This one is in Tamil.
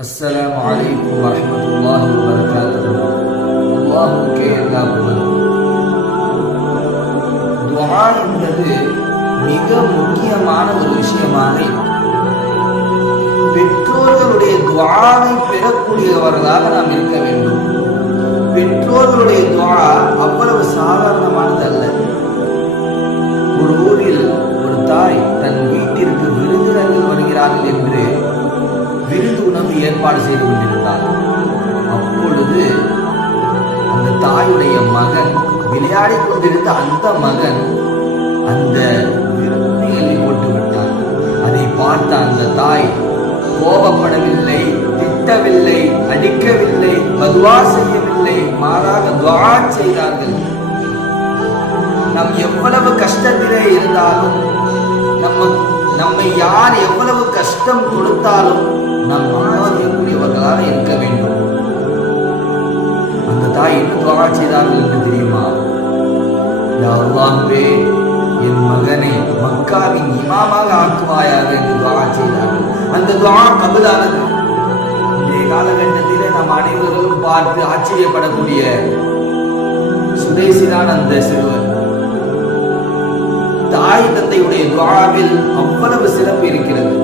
السلام عليكم ورحمة الله وبركاته. அல்லாஹ்வுக்கே எல்லா புகழும். துஆ என்பது மிக முக்கியமான ஒரு விஷயமாக பெற்றோர்களுடைய துஆவை பெறக்கூடியவர்களாக நாம் இருக்க வேண்டும். பெற்றோர்களுடைய துஆ அவ்வளவு சாதாரணமானது அல்ல. ஒரு ஊரில் ஒரு தாய் தன் வீட்டிற்கு விருந்தினர்கள் வருகிறார்கள் என்று விருந்து உணவு ஏற்பாடு செய்து கொண்டிருந்தார். அப்பொழுது அந்த தாயுடைய மகன் விளையாடி கொண்டிருந்த அந்த மகன் அந்த விருந்தை எள்ளி போட்டு விட்டார். அதை பார்த்த அந்த தாய் கோபப்படவில்லை, திட்டவில்லை, அடிக்கவில்லை, பதுவா செய்யவில்லை, மாறாக துஆ செய்தார்கள். நம் எவ்வளவு கஷ்டத்திலே இருந்தாலும், நம்மை யார் எவ்வளவு கஷ்டம் கொடுத்தாலும் நாம் செய்யக்கூடியவர்களாக இருக்க வேண்டும். அந்த தாய் என்ன துஆ செய்தார்கள் என்று தெரியுமா? யா அல்லாஹ்வே, என் மகனை மக்காவின் இமாமாக ஆக்குவாயாக என்று துஆ செய்தார்கள். அந்த துஆ கபூலானது. இன்றைய காலகட்டத்திலே நாம் அனைவர்களும் பார்த்து ஆச்சரியப்படக்கூடிய சுதேசிதான் அந்த சிறுவர். தாய் தந்தையுடைய துஆவில் அவ்வளவு சிறப்பு இருக்கிறது.